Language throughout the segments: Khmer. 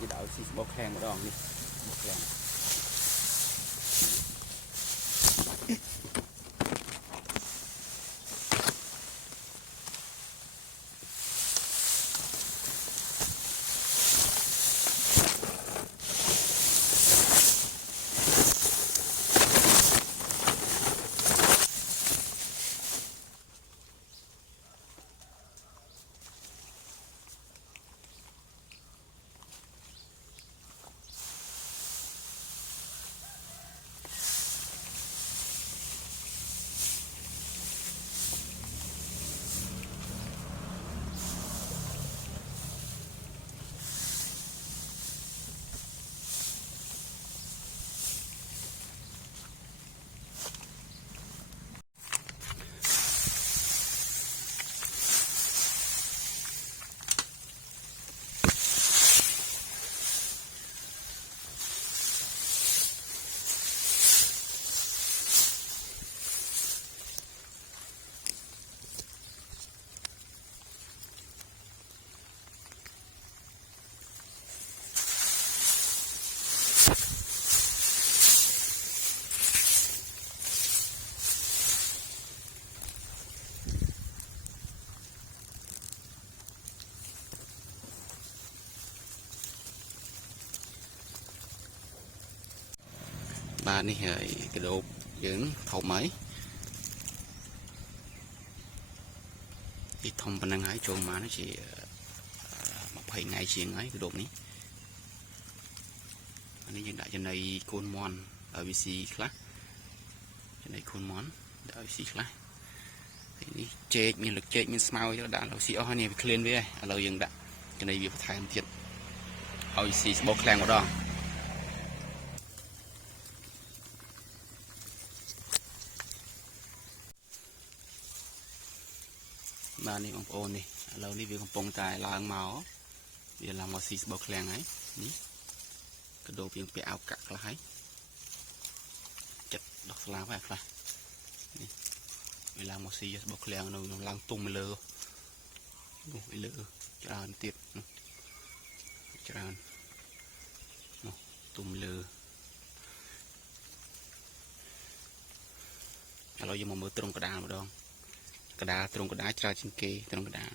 จะเอาซีบอลแข็งมาดองนี่บอลแข็งbaនេះហើយកដោបយើងថោកមកទីធំប៉ុណ្ណឹងហើយចូលមកជា20ថ្ងៃជាងហើយកដោបនេះអានេះយើងដាក់ចំណីកូនមន់ឲ្យវាស៊ីខ្លះចំណីកូនមន់ដាក់ឲ្យស៊ីខ្លះនេះចេកមានលឹកចេកមានស្មៅយកដាក់ឲ្យស៊ីអស់ហើយនេះវាឃ្លានវាហើយឥឡូវយើងដាក់ចំណីវាបន្ថែមទៀតឲ្យស៊ីស្បោខ្លាំងម្ដងបាទនេះបងប្អូននេះឥឡូវនេះវាកំពុងតែឡើងមកវាឡើងមកស៊ីស្បោខ្លាំងហើយនេះកដោបយើងពាក់អាវកាក់ខ្លះហើយចិត្តដោះស្លាប់ហើយខ្លះនេះវាឡើងមកស៊ីស្បោខ្លាំងនៅឡើងទុំទៅលើនោះទៅលើច្រើនទៀតច្រើននោះទុំលើឥឡូវយើងមកមើលត្រង់កដាលម្ដងកដាត្រង់កដាច្រើនជាងគេត្រង់កដា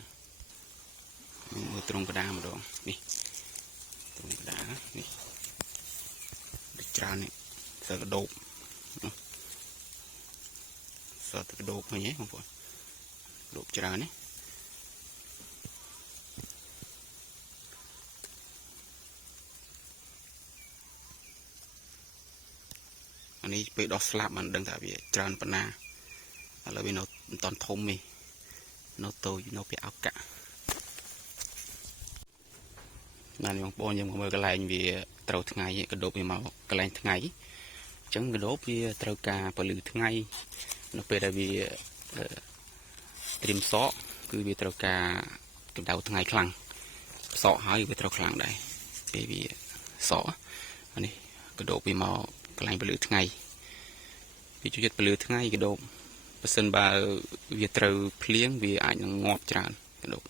មើលត្រង់កដាម្ដងនេះត្រង់កដានេះច្រើននេះសើកដោបសើកដោបឃើញទេបងប្អូនដោបច្រើននេះអានេះពេលដោះស្លាប់មិនដឹងថាវាច្រើនប៉ុណ្ណាឥឡូវវានៅមិនតន់ធំទេនៅតូចនៅពាក់អោកាក់ណានេះបងប្អូនយើងមកមើលកន្លែងវាត្រូវថ្ងៃកដោបវាមកកន្លែងថ្ងៃអញ្ចឹងកដោបវាត្រូវការពលឺថ្ងៃនៅពេលដែលវាត្រៀមសក់គឺវាត្រូវការកម្ដៅថ្ងៃខ្លាំងសក់ហើយវាត្រូវខ្លាំងដែរពេលវាសក់នេះកដោបវាមកកន្លែងពលឺថ្ងៃវាជួយចិត្តពលឺថ្ងៃកដោបបើសិនបើវាត្រូវភ្លៀងវាអាចនឹងងាប់ច្រើនកដោប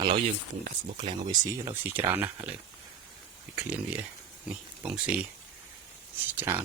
ឥឡូវយើងកំពុងដាក់ស្បោះខ្លាំងឲ្យវាស៊ីឥឡូវស៊ីច្រើនណាស់ឥឡូវវាឃ្លានវានេះកំពុងស៊ីច្រើន